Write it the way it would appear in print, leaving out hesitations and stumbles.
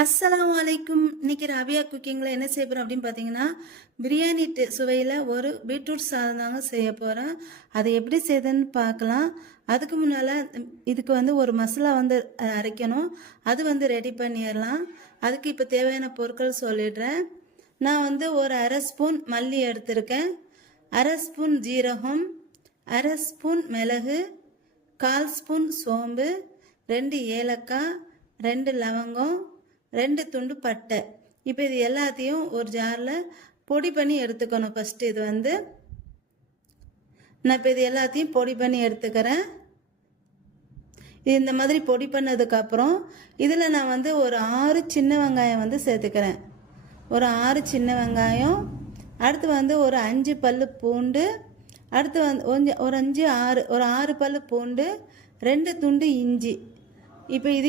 அஸ்ஸலாமு அலைக்கும். இன்னைக்கு ராபியா குக்கிங்கில் என்ன செய்ய போகிறோம் அப்படின்னு பார்த்தீங்கன்னா, பிரியாணி சுவையில் ஒரு பீட்ரூட் சாதம் தாங்க செய்ய போகிறேன். அதை எப்படி செய்யுதுன்னு பார்க்கலாம். அதுக்கு முன்னால் இதுக்கு ஒரு மசாலா அரைக்கணும். அது ரெடி பண்ணிடலாம். அதுக்கு இப்போ தேவையான பொருட்கள் சொல்லிடுறேன். நான் ஒரு அரை ஸ்பூன் மல்லி எடுத்திருக்கேன், அரை ஸ்பூன் ஜீரகம், அரை ஸ்பூன் மிளகு, 1/4 ஸ்பூன் சோம்பு, 2 ஏலக்காய், 2 லவங்கம், 2 துண்டு பட்டை. இப்போ இது எல்லாத்தையும் ஒரு ஜாரில் பொடி பண்ணி எடுத்துக்கணும். ஃபஸ்ட்டு இது நான் இப்போ இது எல்லாத்தையும் பொடி பண்ணி எடுத்துக்கிறேன். இது இந்த மாதிரி பொடி பண்ணதுக்கப்புறம் இதில் நான் ஒரு 6 சின்ன வெங்காயம் சேர்த்துக்கிறேன். ஒரு 6 சின்ன வெங்காயம். அடுத்து ஒரு 5 பல்லு பூண்டு. அடுத்து ஒரு 6 பல்லு பூண்டு, 2 துண்டு இஞ்சி. இப்போ இது